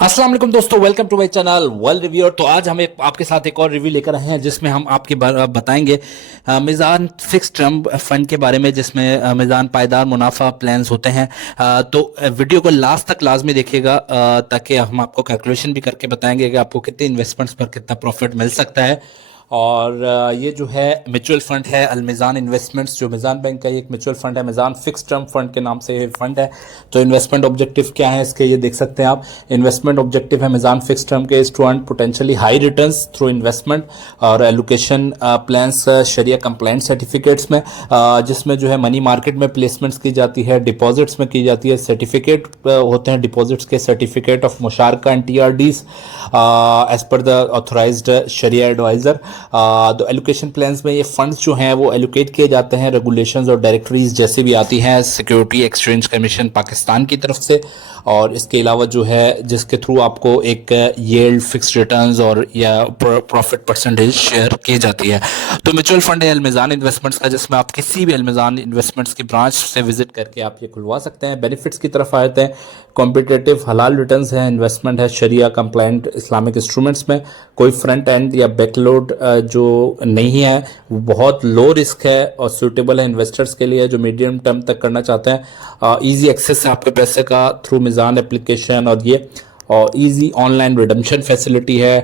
अस्सलाम वालेकुम दोस्तों, welcome to my channel world reviewer. तो आज हम आपके साथ एक और रिव्यू लेकर आए हैं जिसमें हम आपके बताएंगे मिज़ान फिक्स टर्म फंड के बारे में, जिसमें मिज़ान पायदार मुनाफा प्लान्स होते हैं। तो वीडियो को लास्ट तक लाजमी देखिएगा ताकि हम आपको कैलकुलेशन भी करके बताएंगे कि आपको कितने इन्वेस्टमेंट्स पर कितना प्रॉफिट मिल सकता है। और ये जो है म्यूचुअल फंड है अलमिज़ान इन्वेस्टमेंट्स, जो मिज़ान बैंक का एक म्यूचुअल फंड है, मिज़ान फिक्स टर्म फंड के नाम से ये फंड है। तो इन्वेस्टमेंट ऑब्जेक्टिव क्या है इसके, ये देख सकते हैं आप। इन्वेस्टमेंट ऑब्जेक्टिव है मिज़ान फिक्स टर्म के is to earn potentially high returns through investment और एलोकेशन प्लान्स शरिया कंप्लाइंट सर्टिफिकेट्स में, जिसमें जो है मनी मार्केट में प्लेसमेंट्स की जाती है, डिपॉजिट्स में की जाती है, सर्टिफिकेट होते हैं डिपॉजिट्स के, सर्टिफिकेट ऑफ मुशारका and TRDs as per the authorized Sharia advisor. तो एलोकेशन प्लान्स में ये फंड्स जो हैं वो एलोकेट किए जाते हैं रेगुलेशंस और डायरेक्टरीज जैसे भी आती हैं सिक्योरिटी एक्सचेंज कमीशन पाकिस्तान की तरफ से, और इसके अलावा जो है जिसके थ्रू आपको एक येल्ड फिक्स रिटर्न्स और या प्रॉफिट परसेंटेज शेयर की जाती है। तो म्यूचुअल फंड है अलमिज़ान इन्वेस्टमेंट्स का, जिसमें आप किसी भी अलमिज़ान इन्वेस्टमेंट्स की ब्रांच से विजिट करके आप ये खुलवा सकते हैं। बेनिफिट्स की तरफ आते हैं, कॉम्पिटेटिव हलाल रिटर्न्स है, इन्वेस्टमेंट है शरिया कंप्लाइंट इस्लामिक इंस्ट्रूमेंट्स में, कोई फ्रंट एंड या बैकलोड जो नहीं है, बहुत लो रिस्क है और सूटेबल है इन्वेस्टर्स के लिए जो मीडियम टर्म तक करना चाहते हैं। इजी एक्सेस है आपके पैसे का थ्रू मिज़ान एप्लीकेशन, और ये और इजी ऑनलाइन रिडम्पशन फैसिलिटी है।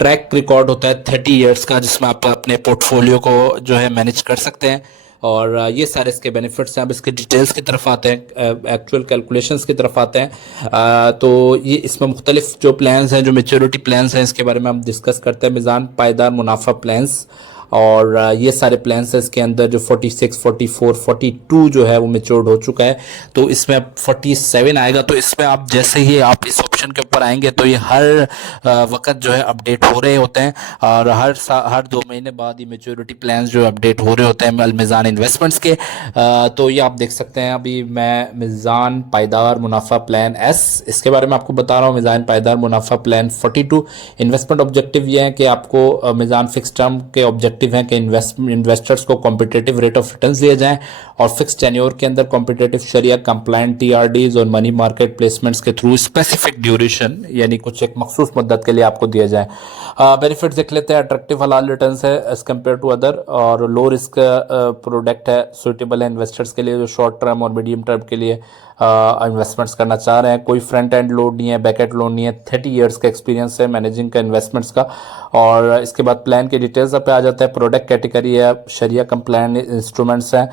ट्रैक रिकॉर्ड होता है 30 इयर्स का, जिसमें आप अपने पोर्टफोलियो को जो है मैनेज कर सकते हैं। और ये सारे इसके बेनिफिट्स हैं। अब इसके डिटेल्स की तरफ आते हैं, एक्चुअल कैलकुलेशंस की तरफ आते हैं। तो ये इसमें मुख्तलिफ जो प्लान्स हैं, जो मेच्योरिटी प्लान्स हैं, इसके बारे में हम डिस्कस करते हैं। मिज़ान पायदार मुनाफा प्लान्स, और ये सारे प्लान्स हैं इसके अंदर जो 46, 44, 42 जो है वो मेच्योर्ड हो चुका है। तो इसमें अब 47 आएगा। तो इसमें आप जैसे ही आप इस ऑप्शन के ऊपर आएंगे तो ये हर वक्त जो है अपडेट हो रहे होते हैं, और हर 2 महीने बाद ये मेच्योरिटी प्लान्स जो अपडेट हो रहे होते हैं अलमिज़ान इन्वेस्टमेंट्स के। तो ये आप देख सकते हैं। अभी मैं मिज़ान पायदार मुनाफा प्लान इसके बारे में आपको बता रहा हूँ। मिज़ान पायदार मुनाफा प्लान 42 इन्वेस्टमेंट ऑब्जेक्टिव ये है कि आपको मिज़ान फिक्स टर्म के ऑब्जेक्टिव हैं कि इन्वेस्टर्स को कॉम्पिटिटिव रेट ऑफ रिटर्न्स दिए जाएं और फिक्स टेन्योर के अंदर कॉम्पिटिटिव शरिया कंप्लाइंट TRDs और मनी मार्केट प्लेसमेंट्स के थ्रू स्पेसिफिक ड्यूरेशन यानी कुछ एक मखसूस मुद्दत के लिए आपको दिया जाए। बेनिफिट देख लेते हैं। अट्रैक्टिव हलाल रिटर्न्स है एज कम्पेयर टू अदर, और लो रिस्क प्रोडक्ट है, सुटेबल है इन्वेस्टर्स के लिए जो शॉर्ट टर्म और मीडियम टर्म के लिए इन्वेस्टमेंट्स करना चाह रहे हैं। कोई फ्रंट एंड लोड नहीं है, बैक एंड लोड नहीं है। 30 इयर्स का एक्सपीरियंस है मैनेजिंग का इन्वेस्टमेंट्स का। और इसके बाद प्लान के डिटेल्स पे आ जाता है। प्रोडक्ट कैटेगरी है शरिया कंप्लाइंट इंस्ट्रूमेंट्स हैं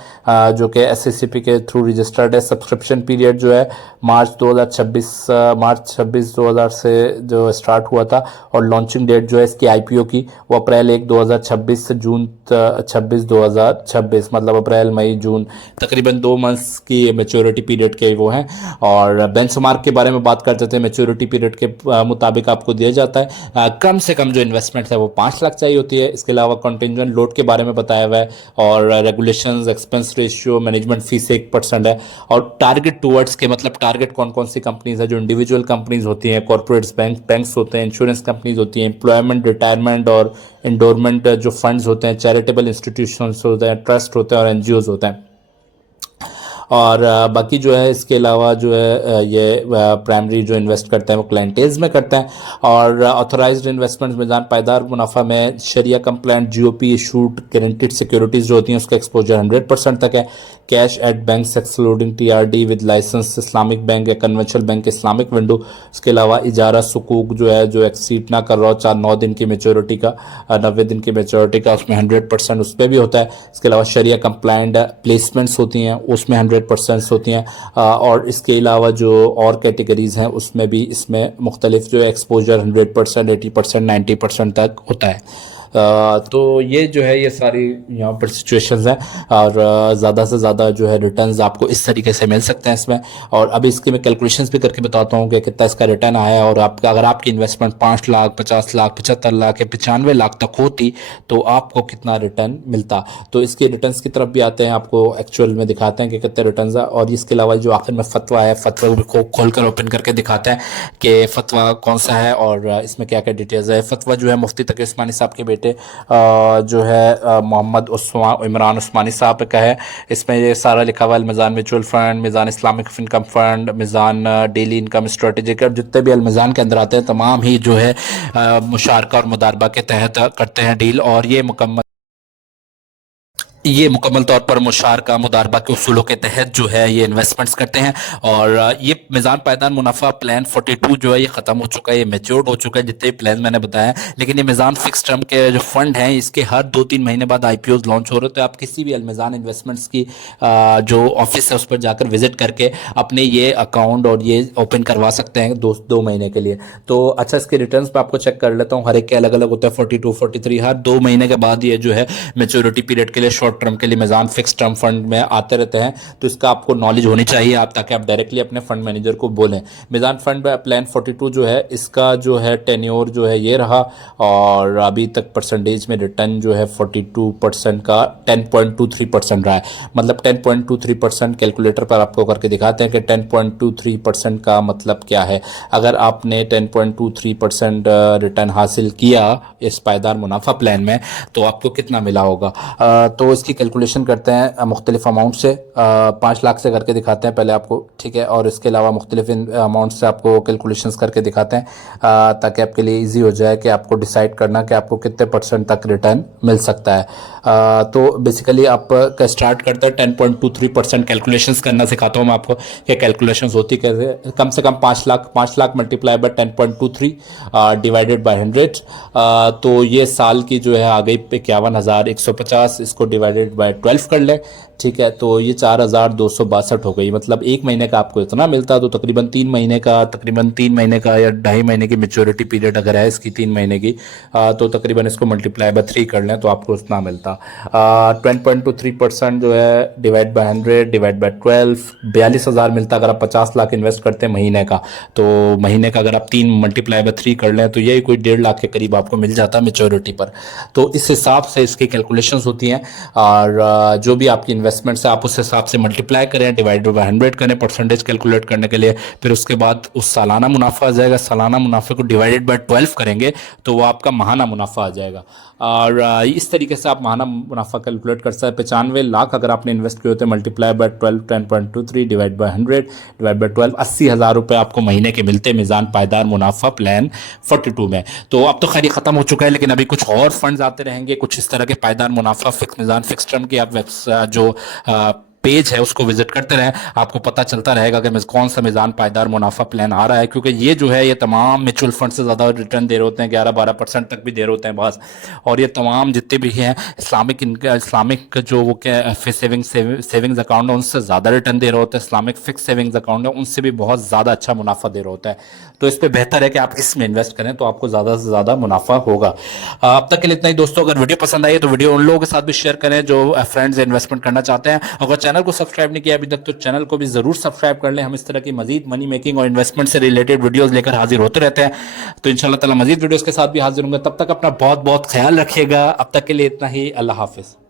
जो कि SCCP के थ्रू रजिस्टर्ड है। सब्सक्रिप्शन पीरियड जो है मार्च 26 2000 से जो स्टार्ट हुआ था, और लॉन्चिंग डेट जो है इसकी IPO की वो अप्रैल 1 2026 से जून 26 2026, मतलब अप्रैल मई जून, तकरीबन 2 मंथ्स की मेच्योरिटी पीरियड के वो हैं। और बेंचमार्क के बारे में बात करते थे। मेच्योरिटी पीरियड के मुताबिक आपको दिया जाता है कम से कम जो इन्वेस्टमेंट है वो 5 लाख चाहिए होती है। इसके अलावा कंटिंजेंट लोड के बारे में बताया हुआ है, और रेगुलेशंस एक्सपेंस रेशियो मैनेजमेंट फी से 1% है। और टारगेट टूवर्ड्स के मतलब टारगेट कौन कौन सी कंपनीज है, जो इंडिविजुअल कंपनीज होती हैं, कॉर्पोरेट्स बैंक्स होते हैं, इंश्योरेंस कंपनीज होती हैं, एम्प्लॉयमेंट रिटायरमेंट और इंडोरमेंट जो फंड्स होते हैं, चैरिटेबल इंस्टीट्यूशंस होते हैं, ट्रस्ट होते हैं और NGOs होते हैं। और बाकी जो है इसके अलावा जो है ये प्राइमरी जो इन्वेस्ट करते हैं वो क्लाइंटेज में करते हैं। और ऑथोराइज्ड इन्वेस्टमेंट्स मिज़ान पायदार मुनाफा में Sharia compliant GOP issued guaranteed securities जो होती हैं उसका एक्सपोजर 100% तक है। Cash at banks excluding TRD with licence Islamic bank या कन्वेंशनल बैंक इस्लामिक विंडो। इसके अलावा इजारा सुकूक जो है जो एक्सीड ना कर रहा हो 9 दिन की मेच्योरिटी का, 90 दिन की मेच्योरिटी का, उसमें 100% उस पर भी होता है। इसके अलावा शरिया कंप्लाइंट प्लेसमेंट्स होती हैं उसमें 100% होती हैं। और इसके अलावा जो और कैटेगरीज हैं उसमें भी इसमें मुख्तलिफ जो एक्सपोजर 100%, 80%, 90% तक होता है। तो ये जो है ये सारी यहाँ पर सिचुएशंस हैं, और ज़्यादा से ज़्यादा जो है रिटर्न्स आपको इस तरीके से मिल सकते हैं इसमें। और अभी इसके मैं कैलकुलेशंस भी करके बताता हूँ कि कितना इसका रिटर्न आया है। और आपका अगर आपकी इन्वेस्टमेंट 5 लाख, 50 लाख, 75 लाख या 95 लाख तक होती तो आपको कितना रिटर्न मिलता। तो इसके रिटर्न्स की तरफ भी आते हैं, आपको एक्चुअल में दिखाते हैं कि कितने रिटर्न्स है। और इसके अलावा जो आखिर में फतवा है, फतवा को खोलकर ओपन करके दिखाते हैं कि फतवा कौन सा है और इसमें क्या क्या डिटेल्स है। फतवा जो है मुफ्ती तकी उस्मानी साहब के बेटे जो है मोहम्मद इमरान उस्मानी साहब का है। इसमें ये सारा लिखा हुआ है, Meezan mutual fund, Meezan Islamic income fund, Meezan daily income strategic, जितने भी अलमिज़ान के अंदर आते हैं तमाम ही जो है मुशारका और मुदारबा के तहत करते हैं डील। और ये मुकम्मल तौर पर मुशारका मुदारबा के उसूलों के तहत जो है ये इन्वेस्टमेंट्स करते हैं। और ये मिज़ान पायदार मुनाफा प्लान 42 जो है ये ख़त्म हो चुका है, ये मैच्योर्ड हो चुका है जितने भी प्लान मैंने बताया। लेकिन ये मिज़ान फिक्स टर्म के जो फंड हैं इसके हर 2-3 महीने बाद IPOs लॉन्च हो रहे हैं। तो आप किसी भी अलमिज़ान इन्वेस्टमेंट्स की जो ऑफिस है उस पर जाकर विजिट करके अपने ये अकाउंट और ये ओपन करवा सकते हैं 2 महीने के लिए। तो अच्छा, इसके रिटर्न्स पे आपको चेक कर लेता हूँ, हर एक के अलग अलग होता है। 42, 43 हर 2 महीने के बाद ये जो है मेच्योरिटी पीरियड के लिए शॉर्ट टर्म के लिए मिज़ान फिक्स टर्म फंड में आते रहते हैं। तो इसका आपको नॉलेज होनी चाहिए आप, ताकि आप डायरेक्टली अपने फंड मैनेजर को बोलें। मिज़ान फंड प्लान 42 जो है इसका जो है टेन्योर जो है ये रहा, और अभी तक परसेंटेज में रिटर्न जो है 42% का 10.23% रहा है। मतलब 10.23% कैलकुलेटर पर आपको करके दिखाते हैं कि 10.23% का मतलब क्या है। अगर आपने 10.23% रिटर्न हासिल किया इस पायदार मुनाफा प्लान में तो आपको कितना मिला होगा। तो इसकी कैलकुलेशन करते हैं मुख्तलिफ अमाउंट से, 5 लाख से करके दिखाते हैं पहले आपको, ठीक है। और इसके अलावा मुख्तलिफ अमाउंट से आपको कैलकुलेशंस करके दिखाते हैं ताकि आपके लिए इजी हो जाए कि आपको डिसाइड करना कि आपको कितने परसेंट तक रिटर्न मिल सकता है। तो बेसिकली आप का स्टार्ट करते हैं 10.23% कैलकुलेशंस करना सिखाता हूँ मैं आपको कि कैलकुलेशंस होती कैसे। कम से कम 5 lakh multiply by 10.23 divided by 100, तो ये साल की जो है आ गई 51,150। इसको डिवाइडेड बाय 12 कर लें, ठीक है। तो ये 4,262 हो गई। मतलब एक महीने का आपको इतना मिलता, तो तकरीबन 3 महीने का या 2.5 महीने की मेच्योरिटी पीरियड अगर है इसकी 3 महीने की, तो तकरीबन इसको मल्टीप्लाई बाय 3 कर लें तो आपको उतना मिलता। 10.23% जो है डिवाइड बाय 100 डिवाइड बाय 12, 42,000 मिलता अगर आप 50 लाख इन्वेस्ट करते हैं महीने का। तो महीने का अगर आप 3 मल्टीप्लाई बाय 3 कर लें तो यही कोई 1.5 लाख के करीब आपको मिल जाता है मेच्योरिटी पर। तो इस हिसाब से इसकी कैलकुलेशंस होती हैं, और जो भी आपकी इन्वेस्टमेंट्स है आप उस हिसाब से मल्टीप्लाई करें, डिवाइडेड बाय 100 करें परसेंटेज कैलकुलेट करने के लिए। फिर उसके बाद उस सालाना मुनाफा आ जाएगा, सालाना मुनाफे को डिवाइडेड बाय 12 करेंगे तो वो आपका माहाना मुनाफा आ जाएगा। और इस तरीके से आप माहाना मुनाफा कैलकुलेट कर सकते हैं। 95 लाख अगर आपने इन्वेस्ट किए होते हैं, multiply by 12, 10.23 divide by 100 divide by 12, 80,000 रुपये आपको महीने के मिलते हैं मिज़ान पायदार मुनाफा प्लान 42 में। तो अब तो खैर ख़त्म हो चुका है, लेकिन अभी कुछ और फंड्स आते रहेंगे कुछ इस तरह के पायदार मुनाफा फिक्स मिज़ान फिक्स टर्म की। आप जो पेज है उसको विजिट करते रहें, आपको पता चलता रहेगा कि कौन सा मिज़ान पायदार मुनाफा प्लान आ रहा है। क्योंकि ये जो है ये तमाम म्यूचुअल फंड से ज़्यादा रिटर्न दे रहे होते हैं, 11-12% तक भी दे रहे होते हैं बस। और ये तमाम जितने भी हैं इस्लामिक जो वो क्या सेविंग्स अकाउंट है उनसे ज़्यादा रिटर्न दे रहे होते हैं। इस्लामिक फिक्स सेविंग्स अकाउंट है उनसे भी बहुत ज़्यादा अच्छा मुनाफा दे रहा होता है। तो इस पर बेहतर है कि आप इसमें इन्वेस्ट करें तो आपको ज़्यादा से ज़्यादा मुनाफा होगा। अब तक के लिए इतना ही दोस्तों। अगर वीडियो पसंद आई तो वीडियो उन लोगों के साथ भी शेयर करें जो फ्रेंड्स इन्वेस्टमेंट करना चाहते हैं। अगर चैनल को सब्सक्राइब नहीं किया अभी तक तो चैनल को भी ज़रूर सब्सक्राइब कर लें। हम इस तरह की मजीद मनी मेकिंग और इन्वेस्टमेंट से रिलेटेड वीडियोज़ लेकर हाजिर होते रहते हैं। तो इंशाल्लाह ताला मजीद वीडियोज़ के साथ भी हाजिर होंगे। तब तक अपना बहुत बहुत ख्याल रखिएगा। अब तक के लिए इतना ही। अल्लाह हाफिज़।